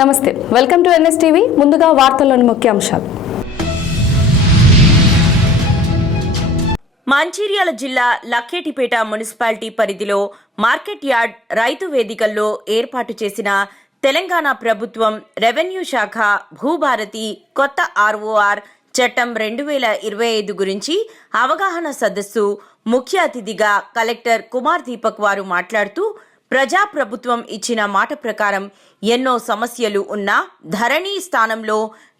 నమస్తే, welcome to NSTV. ముందుగా వార్తల్లోని ముఖ్యాంశాలు. మంచిర్యాల జిల్లా లక్కేటిపేట మున్సిపాలిటీ పరిధిలో మార్కెట్ యార్డ్ రైతు వేదికల్లో ఏర్పాటు చేసిన తెలంగాణ ప్రభుత్వం రెవెన్యూ శాఖ భూభారతి కొత్త ఆర్ఓఆర్ చట్టం 2025 గురించి అవగాహన సదస్సు ముఖ్య అతిథిగా కలెక్టర్ కుమార్ దీపక్ వారు మాట్లాడుతూ, ప్రజాప్రభుత్వం ఇచ్చిన మాట ప్రకారం ఎన్నో సమస్యలు ఉన్నా ధరణి స్థానంలో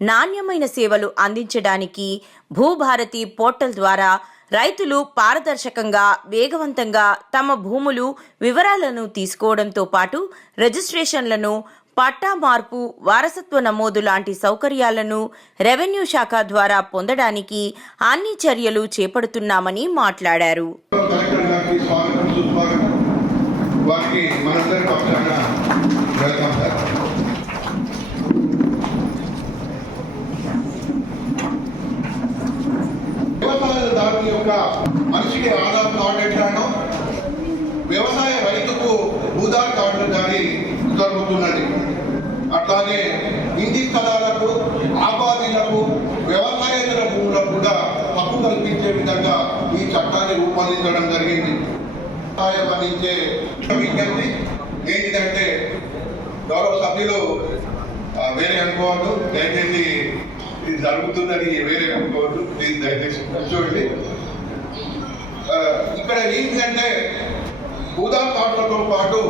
నాణ్యమైన సేవలు అందించడానికి భూభారతి పోర్టల్ ద్వారా రైతులు పారదర్శకంగా, వేగవంతంగా తమ భూములు వివరాలను తీసుకోవడంతో పాటు రిజిస్ట్రేషన్లను, పట్టా మార్పు, వారసత్వ నమోదు లాంటి సౌకర్యాలను రెవెన్యూ శాఖ ద్వారా పొందడానికి అన్ని చర్యలు చేపడుతున్నామని మాట్లాడారు. వ్యవసాయదారుని యొక్క మనిషికి ఆధార్ కార్డు ఎట్లానో వ్యవసాయ రైతుకు భూధార్ కార్డు కానీ జరుగుతున్నది. అట్లాగే ఇంటి స్థలాలకు, ఆబాదీలకు, వ్యవసాయేతర భూములకు కూడా హక్కు కల్పించే విధంగా ఈ చట్టాన్ని రూపొందించడం జరిగింది. వ్యవసాయం అందించే విజ్ఞప్తి ఏంటిదంటే, గౌరవ సభ్యులు వేరే అనుకోవద్దు, దయచేసి ఇది జరుగుతుందని వేరే అనుకోవద్దు, ప్లీజ్ దయచేసి చూడండి. ఇక్కడ ఏంటంటే, భూధార్ కార్డులతో పాటు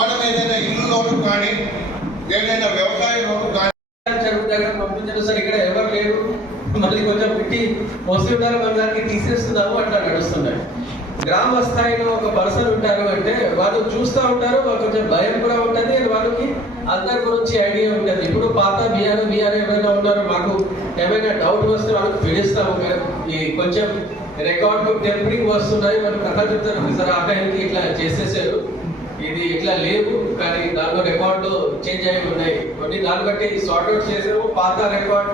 మనం ఏదైనా ఇల్లు లోను కానీ ఏదైనా వ్యవసాయ లోను కానీ పంపించడం సార్, ఇక్కడ ఎవరు లేరు, మళ్ళీ కొంచెం పెట్టి వస్తుంటారు, మన దానికి తీసేస్తున్నాము అట్లా నడుస్తున్నాయి. గ్రామ స్థాయిలో ఒక పర్సన్ ఉంటారు అంటే వాళ్ళు చూస్తూ ఉంటారు, వాళ్ళు కొంచెం భయం కూడా ఉంటుంది, వాళ్ళకి అందరి గురించి ఐడియా ఉంటుంది. ఇప్పుడు పాత బీఆర్ ఎవరైనా ఉన్నారు, మాకు ఏమైనా డౌట్ వస్తే వాళ్ళకి పిలుస్తాము. ఈ కొంచెం రికార్డు టెంపరింగ్ వస్తున్నాయి, వాళ్ళు కథ చెప్తారు, సార్ ఆ టైంకి ఇట్లా చేసేసారు, ఇది ఇట్లా లేవు, కానీ దాంట్లో రికార్డు చేంజ్ అయి ఉన్నాయి కొన్ని, దాన్ని బట్టి సార్ట్అవుట్ చేసాము. పాత రికార్డ్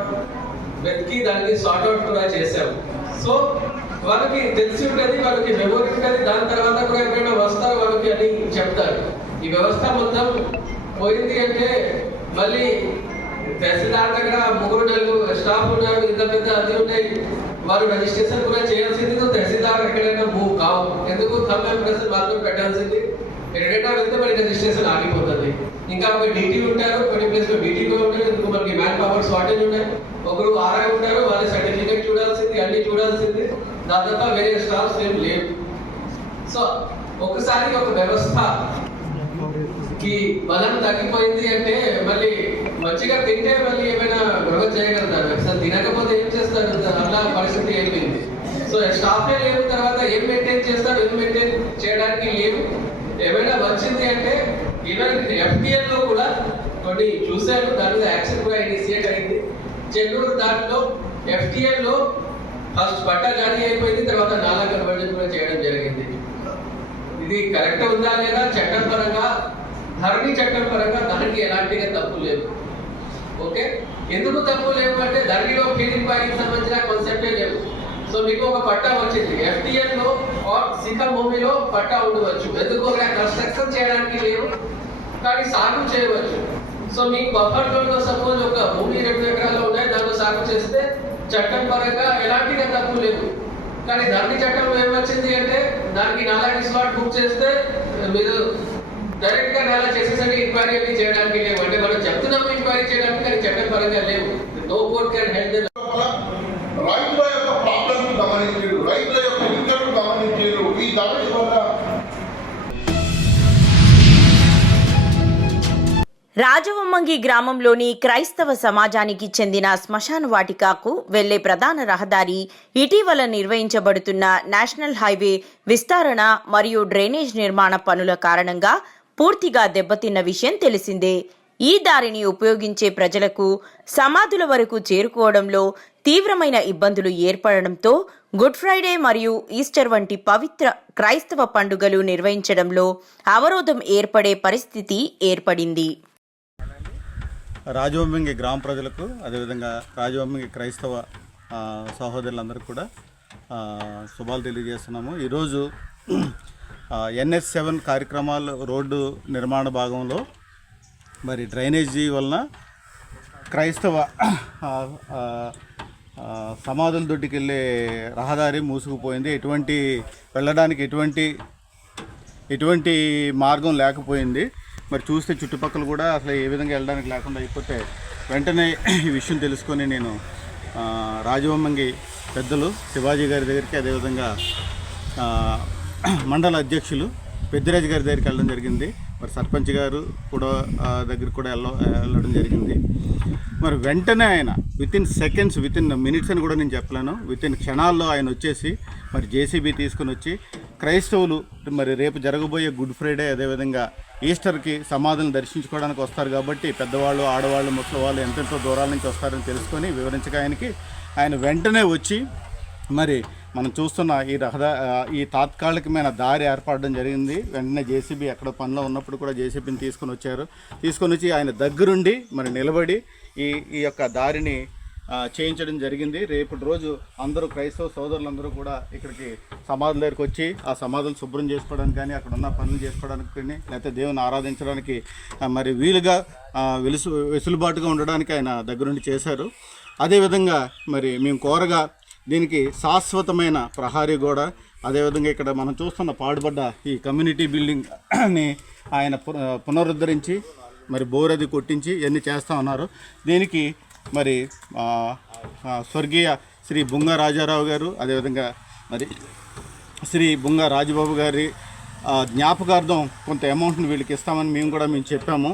వెతికి దాన్ని సార్ట్అవుట్ కూడా చేసాము. సో వాళ్ళకి తెలిసి ఉంటుంది, వాళ్ళకి మెమొరీ ఉంటుంది. దాని తర్వాత కూడా ఎప్పుడైనా వస్తారు వాళ్ళకి అని చెప్తారు. ఈ వ్యవస్థ మొత్తం పోయింది అంటే మళ్ళీ తహసీల్దార్ దగ్గర 3-4 స్టాఫ్ ఉన్నారు, ఇంత పెద్ద అది ఉన్నాయి, వారు రిజిస్ట్రేషన్ కూడా చేయాల్సింది. తహసీల్దార్ ఎక్కడైనా మూవ్ కావు, ఎందుకు థంబ్ ఇంప్రెషన్ మాత్రం పెట్టాల్సింది. ఎక్కడైనా వెళ్తే మరి రిజిస్ట్రేషన్ ఆగిపోతుంది. ఇంకా ఒక డీటీ ఉంటారు, కొన్ని ప్లేస్ లో డీటీ కూడా ఉంటారు, ఎందుకు మనకి మ్యాన్ పవర్ షార్టేజ్ ఉన్నాయి. ఒకరు ఆర్ఐ ఉంటారు, వాళ్ళ సర్టిఫికేట్ చూడాల్సింది, అన్ని చూడాల్సింది. దాని తప్ప వేరే స్టాఫ్స్ ఏం లేవు. సో ఒకసారి ఒక వ్యవస్థకి బలం తగ్గిపోయింది అంటే మళ్ళీ మంచిగా తింటే మళ్ళీ ఏమైనా గొడవ చేయగలుగుతారు, అసలు తినకపోతే ఏం చేస్తారు, అలా పరిస్థితి అయిపోయింది. సో స్టాఫే లేవు, తర్వాత ఏం మెయింటైన్ చేస్తారు, ఏం మెయింటైన్ చేయడానికి లేవు. ఏమైనా వచ్చింది అంటే ఈవెన్ ఎఫ్టీఎల్ లో కూడా కొన్ని చూశారు, దాని మీద యాక్షన్ కూడా ఇనిషియేట్ అయింది. చెన్నూరు దాంట్లో ఎఫ్టీఎల్ లో ఫస్ట్ పట్టా జారీ అయిపోయింది, తర్వాత నాలా కన్వర్జన్ కూడా చేయడం జరిగింది. ఇది కరెక్ట్ ఉందా లేదా చట్టం పరంగా, ధరణి చట్టం పరంగా దానికి ఎలాంటి తప్పు లేదు. ఓకే, ఎందుకు తప్పు లేవు అంటే ధరణిలో ఫీల్డ్ ఇంక్వైరీకి సంబంధించిన కాన్సెప్టే లేవు. సో మీకు ఒక పట్టా వచ్చింది, ఎఫ్టీఎల్ లో శిఖ భూమిలో పట్టా ఉండవచ్చు, ఎందుకు అక్కడ కన్స్ట్రక్షన్ చేయడానికి లేవు కానీ సాగు చేయవచ్చు. సో మీకు బఫర్ జోన్ లో సపోజ్ ఒక భూమి 2 ఎకరాలు ఉన్నాయి, దాంట్లో సాగు చేస్తే చట్టం పరంగా ఎలాంటి తప్పు లేదు. కానీ ధరణి చట్టంలో ఏమొచ్చింది అంటే దానికి నాలా స్లాట్ బుక్ చేస్తే మీరు డైరెక్ట్ గా నాలా చేసేసరికి ఎంక్వైరీ చేయడానికి లేవు. అంటే మనం చెప్తున్నాము ఎంక్వైరీ చేయడానికి, కానీ చట్టం పరంగా లేవు. No court can help them. రైతుల యొక్క ప్రాబ్లమ్స్ గమనించారు, రైతుల యొక్క ఇంటర్వ్యూ గమనించారు. ఈ ధరణి వల్ల రాజవొమ్మంగి గ్రామంలోని క్రైస్తవ సమాజానికి చెందిన శ్మశాన వాటికకు వెళ్లే ప్రధాన రహదారి ఇటీవల నిర్వహించబడుతున్న నేషనల్ హైవే విస్తరణ మరియు డ్రైనేజ్ నిర్మాణ పనుల కారణంగా పూర్తిగా దెబ్బతిన్న విషయం తెలిసిందే. ఈ దారిని ఉపయోగించే ప్రజలకు సమాధుల వరకు చేరుకోవడంలో తీవ్రమైన ఇబ్బందులు ఏర్పడడంతో గుడ్ ఫ్రైడే మరియు ఈస్టర్ వంటి పవిత్ర క్రైస్తవ పండుగలు నిర్వహించడంలో అవరోధం ఏర్పడే పరిస్థితి ఏర్పడింది. రాజవొమ్మంగి గ్రామ ప్రజలకు, అదేవిధంగా రాజవొమ్మంగి క్రైస్తవ సహోదరులందరికీ కూడా శుభాలు తెలియజేస్తున్నాము. ఈరోజు NH7 కార్యక్రమాలు రోడ్డు నిర్మాణ భాగంలో మరి డ్రైనేజీ వలన క్రైస్తవ సమాధుల దొడ్డికి వెళ్ళే రహదారి మూసుకుపోయింది. వెళ్ళడానికి ఎటువంటి మార్గం లేకపోయింది. మరి చూస్తే చుట్టుపక్కల కూడా అసలు ఏ విధంగా వెళ్ళడానికి లేకుండా అయిపోతే వెంటనే ఈ విషయం తెలుసుకొని నేను రాజవొమ్మంగి పెద్దలు శివాజీ గారి దగ్గరికి, అదేవిధంగా మండల అధ్యక్షులు పెద్దిరాజు గారి దగ్గరికి వెళ్ళడం జరిగింది. మరి సర్పంచ్ గారు కూడా దగ్గరికి కూడా వెళ్ళడం జరిగింది. మరి వెంటనే ఆయన వితిన్ మినిట్స్ అని కూడా నేను చెప్పలేను, వితిన్ క్షణాల్లో ఆయన వచ్చేసి మరి జేసీబీ తీసుకుని వచ్చి క్రైస్తవులు మరి రేపు జరగబోయే గుడ్ ఫ్రైడే, అదేవిధంగా ఈస్టర్కి సమాధులను దర్శించుకోవడానికి వస్తారు కాబట్టి పెద్దవాళ్ళు, ఆడవాళ్ళు, ముసలి వాళ్ళు ఎంతెంతో దూరాల నుంచి వస్తారని తెలుసుకొని వివరించగా ఆయన వెంటనే వచ్చి మరి మనం చూస్తున్న ఈ తాత్కాలికమైన దారి ఏర్పడడం జరిగింది. వెంటనే జేసీబీ ఎక్కడ పనిలో ఉన్నప్పుడు కూడా జేసీబీని తీసుకొని వచ్చి ఆయన దగ్గరుండి మరి నిలబడి ఈ యొక్క దారిని చేయించడం జరిగింది. రేపటి రోజు అందరూ క్రైస్తవ సోదరులందరూ కూడా ఇక్కడికి సమాధుల దగ్గరికి వచ్చి ఆ సమాధులు శుభ్రం చేసుకోవడానికి కానీ, అక్కడ ఉన్న పనులు చేసుకోవడానికి కానీ, లేకపోతే దేవుని ఆరాధించడానికి మరి వీలుగా వెసులుబాటుగా ఉండడానికి ఆయన దగ్గరుండి చేశారు. అదేవిధంగా మరి మేము కోరగా దీనికి శాశ్వతమైన ప్రహారీ గోడ, అదేవిధంగా ఇక్కడ మనం చూస్తున్న పాడుపడ్డ ఈ కమ్యూనిటీ బిల్డింగ్ని ఆయన పునరుద్ధరించి మరి బోరది కొట్టించి ఇవన్నీ చేస్తూ ఉన్నారు. దీనికి మరి స్వర్గీయ శ్రీ బుంగ రాజారావు గారు, అదేవిధంగా మరి శ్రీ బుంగ రాజబాబు గారి జ్ఞాపకార్థం కొంత అమౌంట్ని వీళ్ళకి ఇస్తామని మేము చెప్పాము.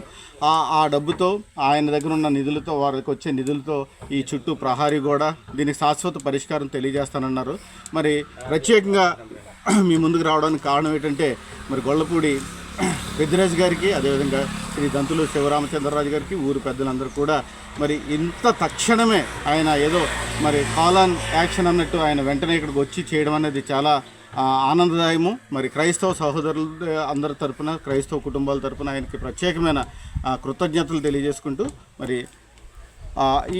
ఆ డబ్బుతో ఆయన దగ్గర ఉన్న నిధులతో, వారికి వచ్చే నిధులతో ఈ చుట్టూ ప్రహారీ గోడ దీనికి శాశ్వత పరిష్కారం తెలియజేస్తానన్నారు. మరి ప్రత్యేకంగా మీ ముందుకు రావడానికి కారణం ఏంటంటే మరి గొల్లపూడి పెద్దిరాజు గారికి, అదేవిధంగా శ్రీ దంతులు శివరామచంద్రరాజు గారికి, ఊరు పెద్దలందరూ కూడా మరి ఇంత తక్షణమే ఆయన ఏదో మరి కాల్ ఆన్ యాక్షన్ అన్నట్టు ఆయన వెంటనే ఇక్కడికి వచ్చి చేయడం అనేది చాలా ఆనందదాయము. మరి క్రైస్తవ సహోదరులు అందరి తరపున, క్రైస్తవ కుటుంబాల తరపున ఆయనకి ప్రత్యేకమైన కృతజ్ఞతలు తెలియజేసుకుంటూ మరి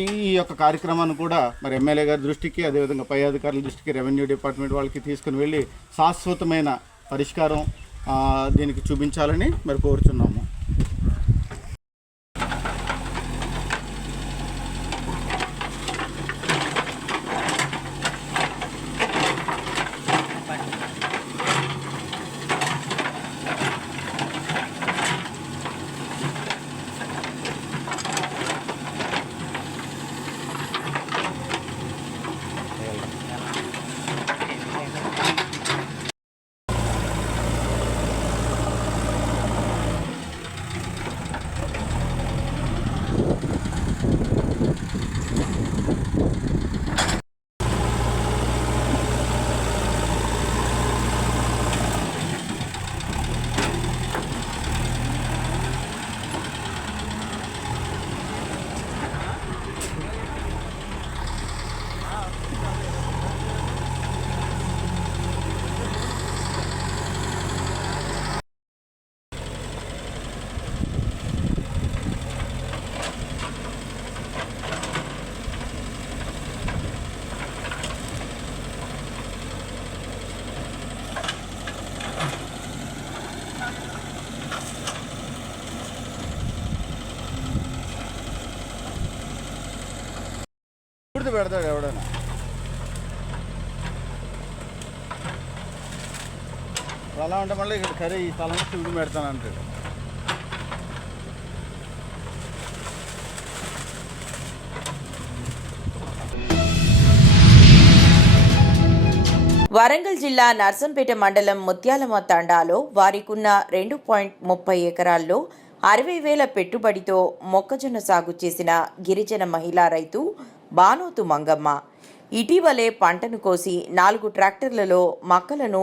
ఈ యొక్క కార్యక్రమాన్ని కూడా మరి ఎమ్మెల్యే గారి దృష్టికి, అదేవిధంగా పై అధికారుల దృష్టికి, రెవెన్యూ డిపార్ట్మెంట్ వాళ్ళకి తీసుకుని వెళ్ళి శాశ్వతమైన పరిష్కారం దీనికి చూపించాలని మరి కోరుచున్నాము. పెడతాడు ఎవడైనా. అలా ఉంటే మళ్ళీ ఇక్కడ సరే ఈ స్థలం చూడు పెడతానంటాడు. వరంగల్ జిల్లా నర్సంపేట మండలం ముత్యాలమ్మ తండాలో వారికున్న 2.30 ఎకరాల్లో 60,000 పెట్టుబడితో మొక్కజొన్న సాగు చేసిన గిరిజన మహిళా రైతు బానోతు మంగమ్మ ఇటీవలే పంటను కోసి 4 ట్రాక్టర్లలో మక్కలను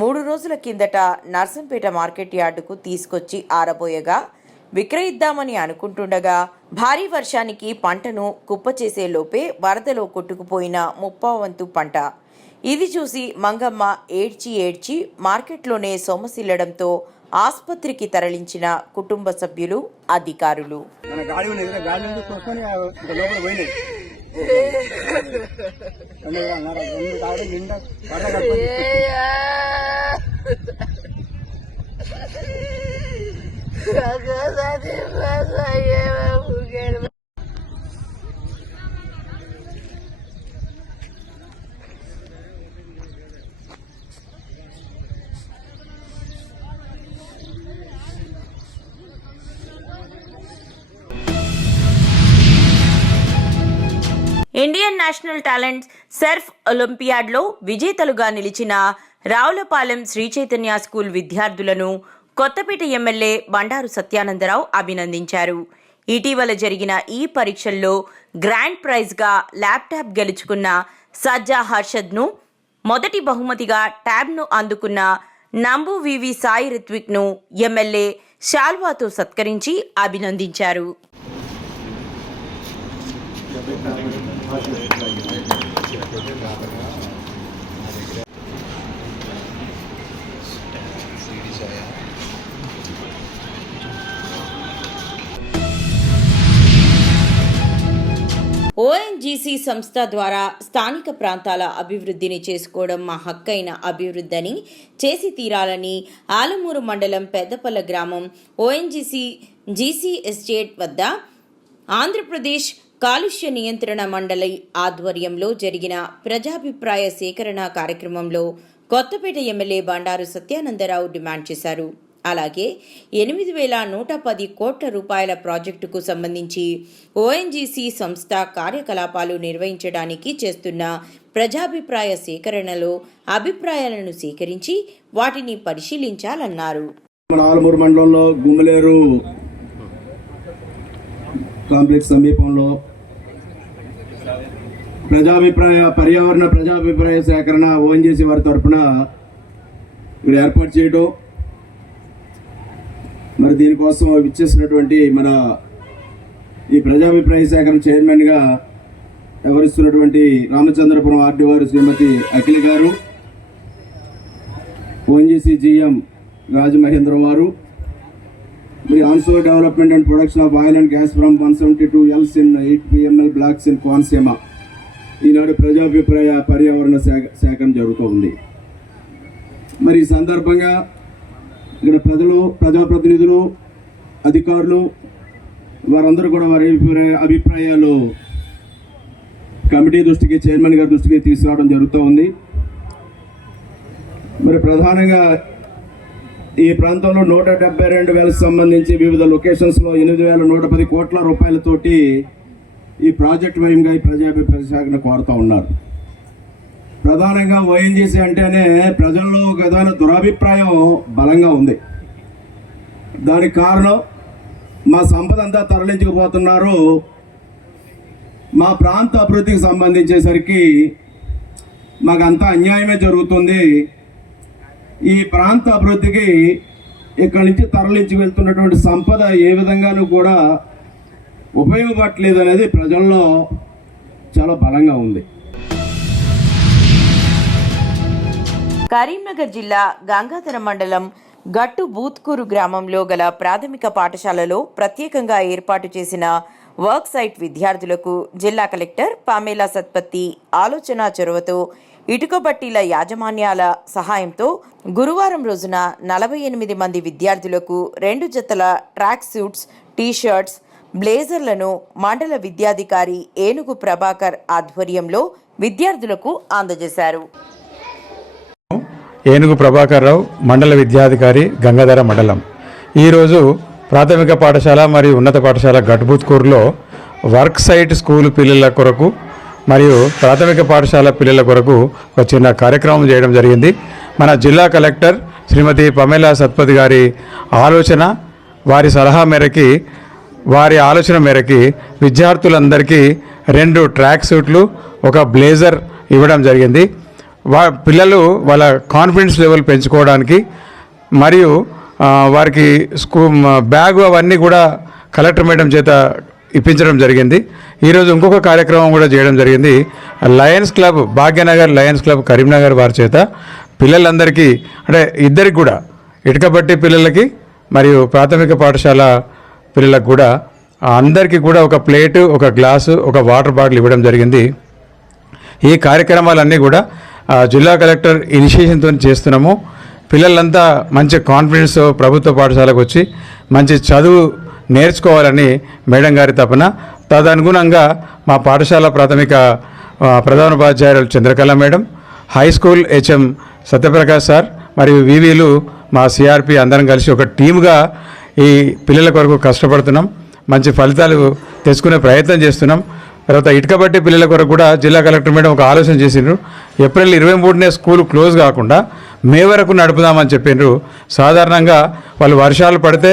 3 రోజుల కిందట నర్సంపేట మార్కెట్ యార్డుకు తీసుకొచ్చి ఆరబోయగా విక్రయిద్దామని అనుకుంటుండగా భారీ వర్షానికి పంటను కుప్పచేసే లోపే వరదలో కొట్టుకుపోయిన 30 పంట. ఇది చూసి మంగమ్మ ఏడ్చి మార్కెట్లోనే సొమ్మసిల్లడంతో ఆసుపత్రికి తరలించిన కుటుంబ సభ్యులు, అధికారులు. ఇండియన్ నేషనల్ టాలెంట్ సర్ఫ్ ఒలింపియాడ్లో విజేతలుగా నిలిచిన రావులపాలెం శ్రీ చైతన్య స్కూల్ విద్యార్థులను కొత్తపేట ఎమ్మెల్యే బండారు సత్యానందరావు అభినందించారు. ఇటీవల జరిగిన ఈ పరీక్షల్లో గ్రాండ్ ప్రైజ్గా ల్యాప్టాప్ గెలుచుకున్న సజ్జా హర్షద్ను, మొదటి బహుమతిగా ట్యాబ్ను అందుకున్న నంబు వివి సాయి రిత్విక్ను ఎమ్మెల్యే శాల్వాతో సత్కరించి అభినందించారు. ఓఎన్జీసీ సంస్థ ద్వారా స్థానిక ప్రాంతాల అభివృద్ధిని చేసుకోవడం మా హక్కైన అభివృద్ధిని చేసి తీరాలని ఆలమూరు మండలం పెద్దపల్ల గ్రామం ఓఎన్జీసీ జీసీ ఎస్టేట్ వద్ద ఆంధ్రప్రదేశ్ కాలుష్య నియంత్రణ మండలి ఆధ్వర్యంలో జరిగిన ప్రజాభిప్రాయ సేకరణ కార్యక్రమంలో కొత్తపేట ఎమ్మెల్యే బండారు సత్యానందరావు డిమాండ్ చేశారు. అలాగే 8,110 కోట్ల రూపాయల ప్రాజెక్టుకు సంబంధించి ఓఎన్జీసీ సంస్థ కార్యకలాపాలు నిర్వహించడానికి చేస్తున్న ప్రజాభిప్రాయ సేకరణలో అభిప్రాయాలను సేకరించి వాటిని పరిశీలించాలన్నారు. ఆలమూరు మండలంలో గుమ్మలేరు కాంప్లెక్స్ సమీపంలో పర్యావరణ ప్రజాభిప్రాయ సేకరణ ఓఎన్జీసీ వారి తరఫున ఇక్కడ ఏర్పాటు చేయడం, మరి దీనికోసం ఇచ్చేసినటువంటి మన ఈ ప్రజాభిప్రాయ సేకరణ చైర్మన్గా వ్యవహరిస్తున్నటువంటి రామచంద్రపురం ఆర్డీఓ శ్రీమతి అఖిల గారు, ఓఎన్జీసీ జీఎం రాజమహేంద్రం వారు, మరి onshore development and production of oil and gas from 172 Ls in 8 PML blocks in Konaseema ఈనాడు ప్రజాభిప్రాయ పర్యావరణ సేకరణ జరుగుతూ ఉంది. మరి ఈ సందర్భంగా ఇక్కడ ప్రజలు, ప్రజాప్రతినిధులు, అధికారులు వారందరూ కూడా వారి అభిప్రాయాలు కమిటీ దృష్టికి, చైర్మన్ గారి దృష్టికి తీసుకురావడం జరుగుతూ ఉంది. మరి ప్రధానంగా ఈ ప్రాంతంలో 172 వేలకు సంబంధించి వివిధ లొకేషన్స్లో 8,110 కోట్ల రూపాయలతోటి ఈ ప్రాజెక్ట్ వ్యయంగా ఈ ప్రజాభిప్రాయ సేకరణ కోరుతూ ఉన్నారు. ప్రధానంగా ఓఎన్జీసీ అంటేనే ప్రజల్లో ఒక విధమైన దురాభిప్రాయం బలంగా ఉంది. దానికి కారణం మా సంపద అంతా తరలించుకుపోతున్నారు, మా ప్రాంత అభివృద్ధికి సంబంధించేసరికి మాకంతా అన్యాయమే జరుగుతుంది, ఈ ప్రాంత అభివృద్ధికి ఇక్కడి నుంచి తరలించి వెళ్తున్నటువంటి సంపద ఏ విధంగానూ కూడా ఉపయోగపడలేదు అనేది ప్రజల్లో చాలా బలంగా ఉంది. కరీంనగర్ జిల్లా గంగాధర మండలం గట్టు బూత్కూరు గ్రామంలో గల ప్రాథమిక పాఠశాలలో ప్రత్యేకంగా ఏర్పాటు చేసిన వర్క్ సైట్ విద్యార్థులకు జిల్లా కలెక్టర్ పామేలా సత్పత్తి ఆలోచన చొరవతో ఇటుకబట్టీల యాజమాన్యాల సహాయంతో గురువారం రోజున 48 మంది విద్యార్థులకు 2 జతల ట్రాక్ సూట్స్, టీ-షర్ట్స్, బ్లేజర్లను మండల విద్యాధికారి ఏనుగు ప్రభాకర్ ఆధ్వర్యంలో విద్యార్థులకు అందజేశారు. ఏనుగు ప్రభాకర్ రావు, మండల విద్యాధికారి, గంగాధర మండలం. ఈరోజు ప్రాథమిక పాఠశాల మరియు ఉన్నత పాఠశాల గట్బూత్కూరులో వర్క్ సైట్ స్కూల్ పిల్లల కొరకు మరియు ప్రాథమిక పాఠశాల పిల్లల కొరకు ఒక చిన్న కార్యక్రమం చేయడం జరిగింది. మన జిల్లా కలెక్టర్ శ్రీమతి పమేలా సత్పతి గారి ఆలోచన, వారి సలహా మేరకి, వారి ఆలోచన మేరకి విద్యార్థులందరికీ 2 ట్రాక్ సూట్లు, ఒక బ్లేజర్ ఇవ్వడం జరిగింది. పిల్లలు వాళ్ళ కాన్ఫిడెన్స్ లెవెల్ పెంచుకోవడానికి మరియు వారికి బ్యాగు అవన్నీ కూడా కలెక్టర్ మేడం చేత ఇప్పించడం జరిగింది. ఈరోజు ఇంకొక కార్యక్రమం కూడా చేయడం జరిగింది. Lions club, Bhagyanagar Lions club Karimnagar వారి చేత పిల్లలందరికీ, అంటే ఇద్దరికి కూడా, ఇటుకబట్టి పిల్లలకి మరియు ప్రాథమిక పాఠశాల పిల్లలకు కూడా అందరికీ కూడా ఒక ప్లేటు, ఒక గ్లాసు, ఒక వాటర్ బాటిల్ ఇవ్వడం జరిగింది. ఈ కార్యక్రమాలన్నీ కూడా జిల్లా కలెక్టర్ ఇనిషియేషన్తో చేస్తున్నాము. పిల్లలంతా మంచి కాన్ఫిడెన్స్ ప్రభుత్వ పాఠశాలకు వచ్చి మంచి చదువు నేర్చుకోవాలని మేడం గారి తపన. తదనుగుణంగా మా పాఠశాల ప్రాథమిక ప్రధానోపాధ్యాయులు Chandrakala madam, high school HM Satya Prakash sir మరియు వివిలు, మా సిఆర్పి అందరం కలిసి ఒక టీముగా ఈ పిల్లల కొరకు కష్టపడుతున్నాం. మంచి ఫలితాలు తెచ్చుకునే ప్రయత్నం చేస్తున్నాం. తర్వాత ఇటుక బట్టి పిల్లల కొరకు కూడా జిల్లా కలెక్టర్ మేడం ఒక ఆలోచన చేసిండ్రు. ఏప్రిల్ 23నే స్కూల్ క్లోజ్ కాకుండా మే వరకు నడుపుదామని చెప్పిండ్రు. సాధారణంగా వాళ్ళు వర్షాలు పడితే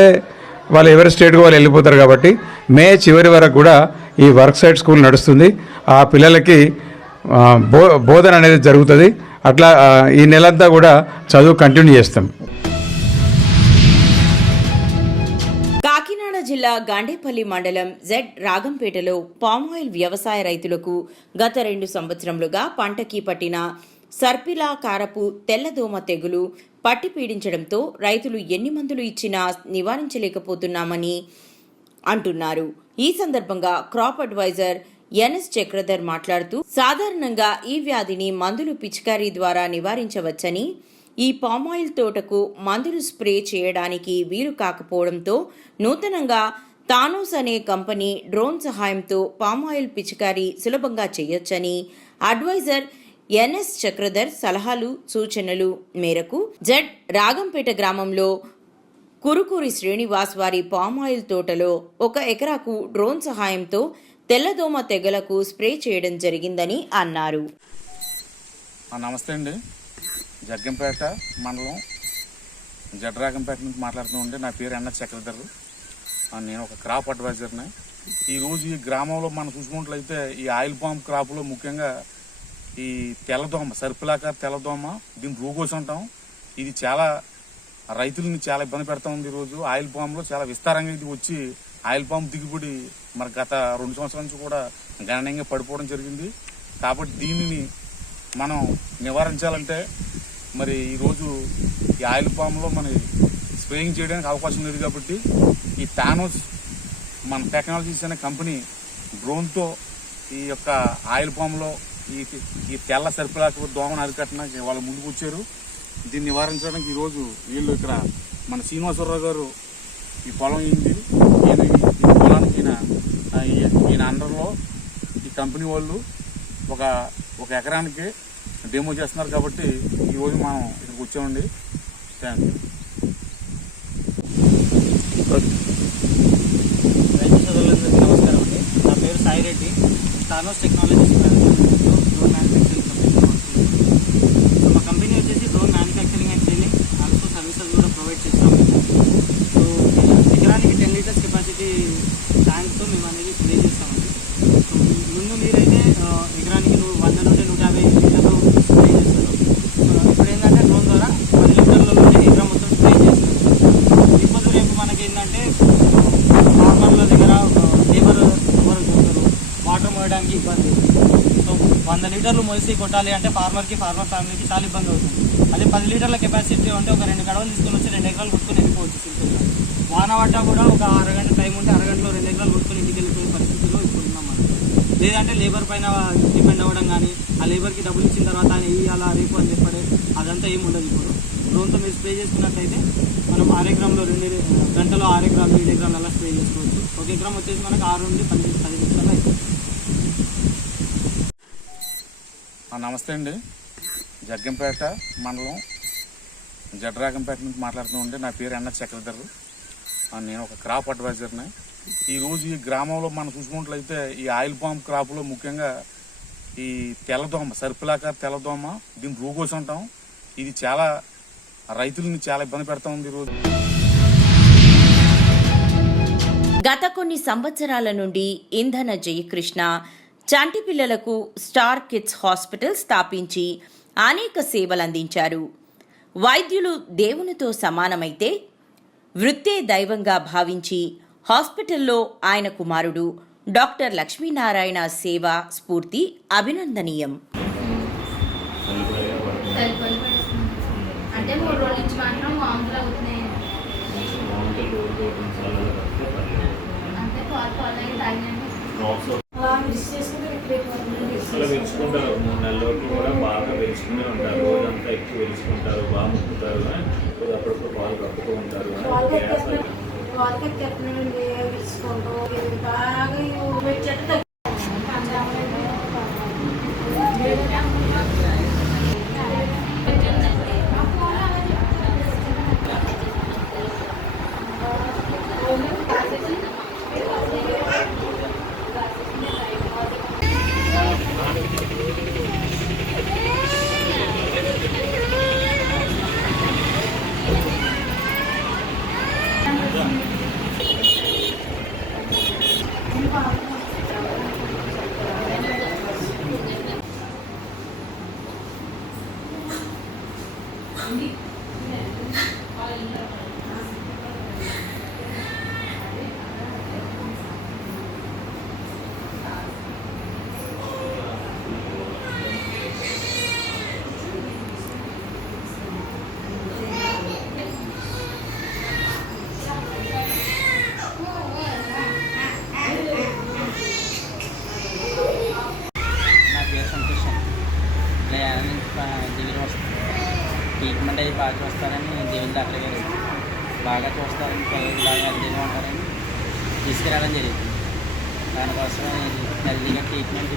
వాళ్ళు ఎవరి స్టేట్కి వాళ్ళు వెళ్ళిపోతారు కాబట్టి మే చివరి వరకు కూడా ఈ వర్క్ సైట్ స్కూల్ నడుస్తుంది. ఆ పిల్లలకి బోధన అనేది జరుగుతుంది. అట్లా ఈ నెలంతా కూడా చదువు కంటిన్యూ చేస్తాం. కాకినాడ జిల్లా గాండేపల్లి మండలం జెడ్ రాగంపేటలో పామాయిల్ వ్యవసాయ రైతులకు గత 2 సంవత్సరములుగా పంటకి పట్టిన సర్పిలాకారపు తెల్లదోమ తెగులు పట్టి పీడించడంతో రైతులు ఎన్ని మందులు ఇచ్చినా నివారించలేకపోతున్నామని అంటున్నారు. ఈ సందర్భంగా క్రాప్ అడ్వైజర్ ఎన్ఎస్ చక్రధర్ మాట్లాడుతూ సాధారణంగా ఈ వ్యాధిని మందులు పిచికారీ ద్వారా నివారించవచ్చని, ఈ పామాయిల్ తోటకు మందులు స్ప్రే చేయడానికి వీలు కాకపోవడంతో నూతనంగా తానోస్ అనే కంపెనీ డ్రోన్ సహాయంతో పామాయిల్ పిచికారీ సులభంగా చేయొచ్చని అడ్వైజర్ ఎన్ఎస్ చక్రధర్ సలహాలు సూచనలు మేరకు జెడ్ రాగంపేట గ్రామంలో కురుకూరి శ్రీనివాస్ వారి పామాయిల్ తోటలో 1 ఎకరాకు డ్రోన్ సహాయంతో తెల్లదోమ తెగలకు స్ప్రే చేయడం జరిగిందని అన్నారు. నమస్తే అండి, జగ్గంపేట మండలం జడ్రాగంపేట నుంచి మాట్లాడుతున్నామండి. నా పేరు ఎన్ఎస్ చక్రధర్. నేను ఒక క్రాప్ అడ్వైజర్ని. ఈరోజు ఈ గ్రామంలో మనం చూసుకున్నట్లయితే ఈ ఆయిల్ పామ్ క్రాప్లో ముఖ్యంగా ఈ తెల్లదోమ, సర్పిలాకార తెల్లదోమ, దీన్ని రూగోస్ అంటాం. ఇది చాలా రైతులని చాలా ఇబ్బంది పెడతా ఉంది. ఈరోజు ఆయిల్ పామ్లో చాలా విస్తారంగా ఇది వచ్చి ఆయిల్ పామ్ దిగుబడి మరి గత 2 సంవత్సరాల నుంచి కూడా గణనీయంగా పడిపోవడం జరిగింది. కాబట్టి దీనిని మనం నివారించాలంటే మరి ఈరోజు ఈ ఆయిల్ పామ్లో మన స్ప్రేయింగ్ చేయడానికి అవకాశం లేదు. కాబట్టి ఈ తానోస్ మన టెక్నాలజీస్ అనే కంపెనీ డ్రోన్తో ఈ యొక్క ఆయిల్ పామ్లో ఈ తెల్ల సర్పిలాకు దోమను అరికట్టడానికి వాళ్ళు ముందుకు వచ్చారు. దీన్ని నివారించడానికి ఈరోజు వీళ్ళు ఇక్కడ మన శ్రీనివాసరావు గారు ఈ పొలం అయింది. ఈ పొలానికి ఈయన అండర్లో ఈ కంపెనీ వాళ్ళు ఒక ఎకరానికి డెమో చేస్తున్నారు. కాబట్టి ఈరోజు మనం ఇక్కడికి వచ్చామండి. Thank you. రైతు సోదరులందరికీ నమస్కారం అండి. నా పేరు Saireddy. Thanos technologies drone manufacturing company. So మా కంపెనీ వచ్చేసి drone manufacturing and training also services కూడా ప్రొవైడ్ చేస్తాము. సో ఎకరానికి 10 లీటర్స్ కెపాసిటీ ట్యాంక్తో మేము అనేది స్ప్రే చేస్తామండి. సో ముందు మీరైతే ఎకరానికి 100 నుండి 150 లీటర్లు స్ప్రే చేస్తారు. ఇప్పుడు ఏంటంటే డ్రోన్ ద్వారా 10 లీటర్లలోనే ఎకరం మొత్తం స్ప్రే చేస్తారు. ఇప్పుడు రేపు మనకి ఏంటంటే ఫార్మర్ల దగ్గర లేబర్ ఎవరు చూస్తారు, వాటర్ మోయడానికి ఇబ్బంది. సో 100 లీటర్లు మోసి కొట్టాలి అంటే ఫార్మర్ ఫ్యామిలీకి చాలా ఇబ్బంది అవుతుంది. అదే 10 లీటర్ల కెపాసిటీ ఉంటే ఒక 2 గడవలు తీసుకొని వచ్చి 2 ఎకరాలు కొట్టుకొని వెళ్ళిపోవచ్చు సింపుల్గా. వాన పడ్డా కూడా ఒక అరగంట టైం ఉంటే అరగంటలో 2 ఎకరాలు కొట్టుకొని ఇంటికి వెళ్ళిపోయే పరిస్థితుల్లో ఇప్పుడు ఉన్నాం మనం. లేదంటే లేబర్ పైన డిపెండ్ అవ్వడం కానీ, ఆ లేబర్కి డబ్బులు ఇచ్చిన తర్వాత ఆయన అలా రేపు అని చెప్పడే అదంతా ఏమి ఉండదు. ఇప్పుడు డ్రోన్తో మీరు స్ప్రే చేసుకున్నట్టయితే మనం 6 ఎకరంలో 2 గంటలో 6 ఎకరాలు 7 ఎకరాలు అలా స్ప్రే చేసుకోవచ్చు. 1 ఎకరం వచ్చేసి మనకు 6 నుండి 10 నిమిషాలు అవుతుంది. నమస్తే అండి, జగ్గంపేట మండలం జడ్రాగంపేట నుంచి మాట్లాడుతున్నామండి. నా పేరు ఎన్ఎస్ చక్రధర్. నేను ఒక క్రాప్ అడ్వైజర్ని. ఈరోజు ఈ గ్రామంలో మనం చూసుకున్నట్లయితే ఈ ఆయిల్ పామ్ క్రాప్లో ముఖ్యంగా ఈ తెల్లదోమ, సర్పిలాకార తెల్లదోమ, దీన్ని రూగోస్ అంటాం. ఇది చాలా రైతులని చాలా ఇబ్బంది పెడతా ఉంది ఈరోజు. గత కొన్ని సంవత్సరాల నుండి ఇంధన జయకృష్ణ చంటి పిల్లలకు స్టార్ కిడ్స్ హాస్పిటల్ స్థాపించి అనేక సేవలందించారు. వైద్యులు దేవునితో సమానమైతే వృత్తే దైవంగా భావించి హాస్పిటల్లో ఆయన కుమారుడు డాక్టర్ లక్ష్మీనారాయణ సేవ స్ఫూర్తి అభినందనీయం. అంటే 3 రోజుల నుంచి మాత్రం వాంతులు అవుతున్నాయి. అంటే పాలు తాగినండి అలా పెంచుకుంటారు. 3 నెలల వరకు కూడా బాగా పెంచుకునే ఉంటారు. రోజంతా ఎక్కువ పెంచుకుంటారు, బాగా ముక్కుతారు, అప్పుడప్పుడు పాలు కప్పుతూ ఉంటారు. వాళ్ళకి ఎత్తున్నామండి విరుచుకుంటూ బాగా నా పేరు సంతోష్ అండి. దిగులు వస్తుంది. ట్రీట్మెంట్ అయ్యి బాగా చూస్తారని దేవుని డాక్టర్ గారు బాగా చూస్తారని పిల్లలు బాగా హెల్తీగా ఉంటారని తీసుకురావడం జరిగింది. దానికోసం హెల్తీగా ట్రీట్మెంట్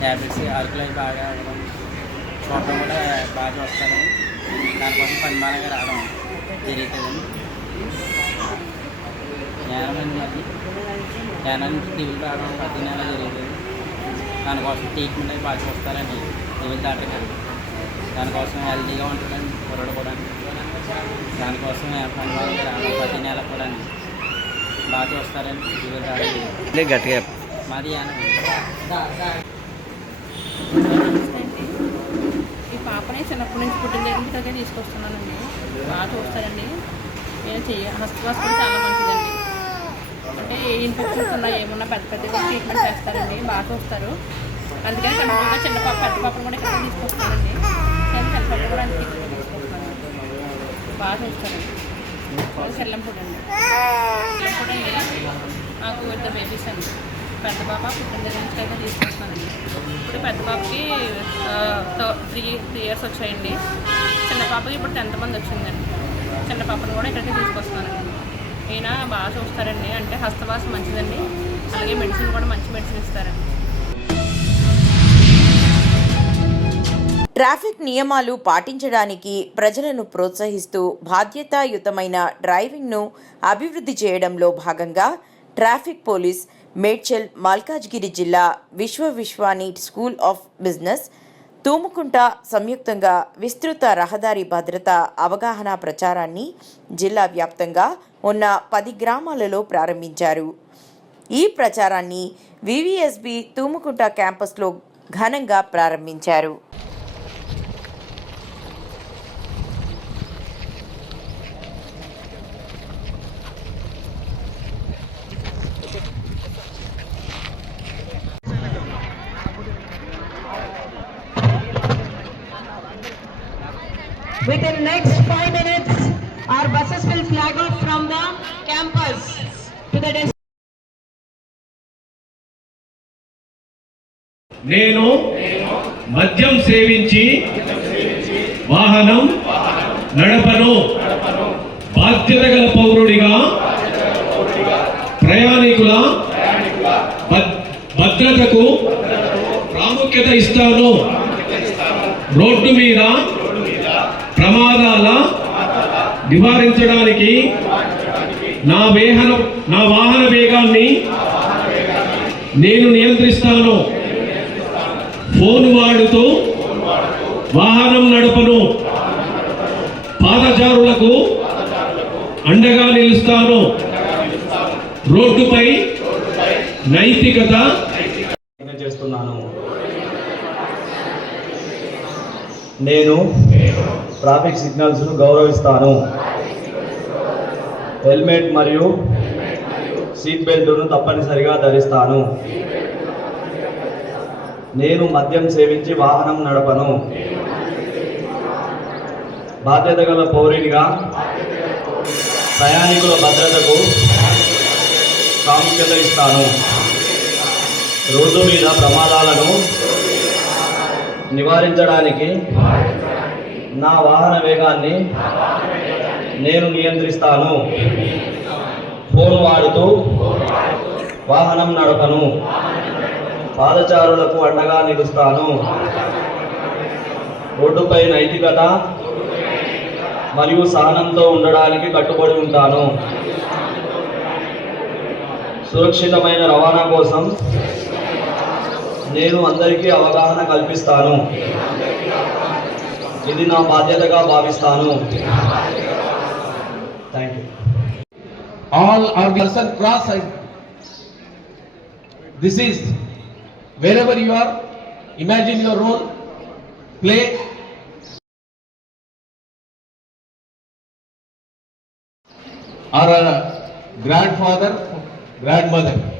ట్యాబ్లెట్స్ అరకులు బాగా అవ్వడం చూడటం కూడా బాగా చూస్తారని దానికోసం పనిమానంగా రావడం జరుగుతుందని జ్ఞానం దిగులు రావడం ప్రతి నెల జరుగుతుంది. దానికోసం ట్రీట్మెంట్ అవి బాగా చూస్తారని దేవుని డాక్టర్ గారు దానికోసం హెల్తీగా ఉంటుందని కుర్రడు కూడా దానికోసం పనిమానంగా రావడం ప్రతి నెల కూడా బాగా చూస్తారని దేవుని డాక్టర్ గట్టిగా మాది ఈ పాపని చిన్నప్పటి నుంచి పుట్టిన దగ్గర తీసుకొస్తున్నానండి. బాగా చూస్తారండి. నేను హస్తవాస్ కూడా చాలా మంచిదండి. అంటే ఏ ఇన్ఫెక్షన్స్ ఉన్నా ఏమున్నా పెద్ద పెద్దగా ట్రీట్మెంట్ చేస్తారండి. బాగా చూస్తారు. అందుకని కనుక చిన్న పాప పెద్ద పాపను కూడా ఇక్కడ తీసుకొస్తానండి. చిన్న పాప కూడా అందుకే ఇక్కడ తీసుకొస్తాను. బాగా చూస్తారండి. చెల్లంపూడి అండి. చెల్లంపూడి అండి. నాకు 2 బేబీస్ అండి. పెద్ద పాప పుట్టిన దగ్గర నుంచి అయితే తీసుకొస్తున్నానండి. ఇప్పుడు పెద్ద పాపకి 3 years వచ్చాయండి. చిన్న పాపకి ఇప్పుడు 10th month వచ్చిందండి. చిన్న పాపను కూడా ఇక్కడికి తీసుకొస్తున్నానండి. ఈయన బాగా చూస్తారండి. అంటే హస్తవాసం మంచిదండి. అలాగే మెడిసిన్ కూడా మంచి మెడిసిన్ ఇస్తారండి. ట్రాఫిక్ నియమాలు పాటించడానికి ప్రజలను ప్రోత్సహిస్తూ బాధ్యతాయుతమైన డ్రైవింగ్ను అభివృద్ధి చేయడంలో భాగంగా ట్రాఫిక్ పోలీస్ మేడ్చల్ మల్కాజ్గిరి జిల్లా Vishwani school of business Thumukunta సంయుక్తంగా విస్తృత రహదారి భద్రత అవగాహన ప్రచారాన్ని జిల్లా వ్యాప్తంగా ఉన్న 10 గ్రామాలలో ప్రారంభించారు. ఈ ప్రచారాన్ని వివిఎస్బి తూముకుంట క్యాంపస్లో ఘనంగా ప్రారంభించారు. Within next 5 minutes, our buses will flag off from the campus to the destination. నేను మద్యం సేవించి వాహనం నడపను. బాధ్యత గల పౌరుడిగా ప్రయాణికుల భద్రతకు ప్రాముఖ్యత ఇస్తాను. రోడ్డు మీద ప్రమాదాల నివారించడానికి నా వాహన వేగాన్ని నేను నియంత్రిస్తాను. ఫోన్ వాడుతూ వాహనం నడపను. పాదచారులకు అండగా నిలుస్తాను. రోడ్డుపై నైతికత చేస్తున్నాను. నేను ట్రాఫిక్ సిగ్నల్స్ను గౌరవిస్తాను. హెల్మెట్ మరియు సీట్ బెల్ట్ను తప్పనిసరిగా ధరిస్తాను. నేను మద్యం సేవించి వాహనం నడపను. బాధ్యత గల పౌరునిగా ప్రయాణికుల భద్రతకు ప్రాముఖ్యత ఇస్తాను. రోడ్డు మీద ప్రమాదాలను నివారించడానికి నా వాహన వేగాన్ని నేను నియంత్రిస్తాను. ఫోన్ వాడుతూ వాహనం నడపను. పాదచారులకు అండగా నిలుస్తాను. రోడ్డుపై నైతికత మరియు సహనంతో ఉండడానికి కట్టుబడి ఉంటాను. సురక్షితమైన రవాణా కోసం నేను అందరికీ అవగాహన కల్పిస్తాను. ఇది నా బాధ్యతగా భావిస్తాను. Thank you. All are person cross side. This is wherever you are, imagine your role, play or a grandfather, grandmother.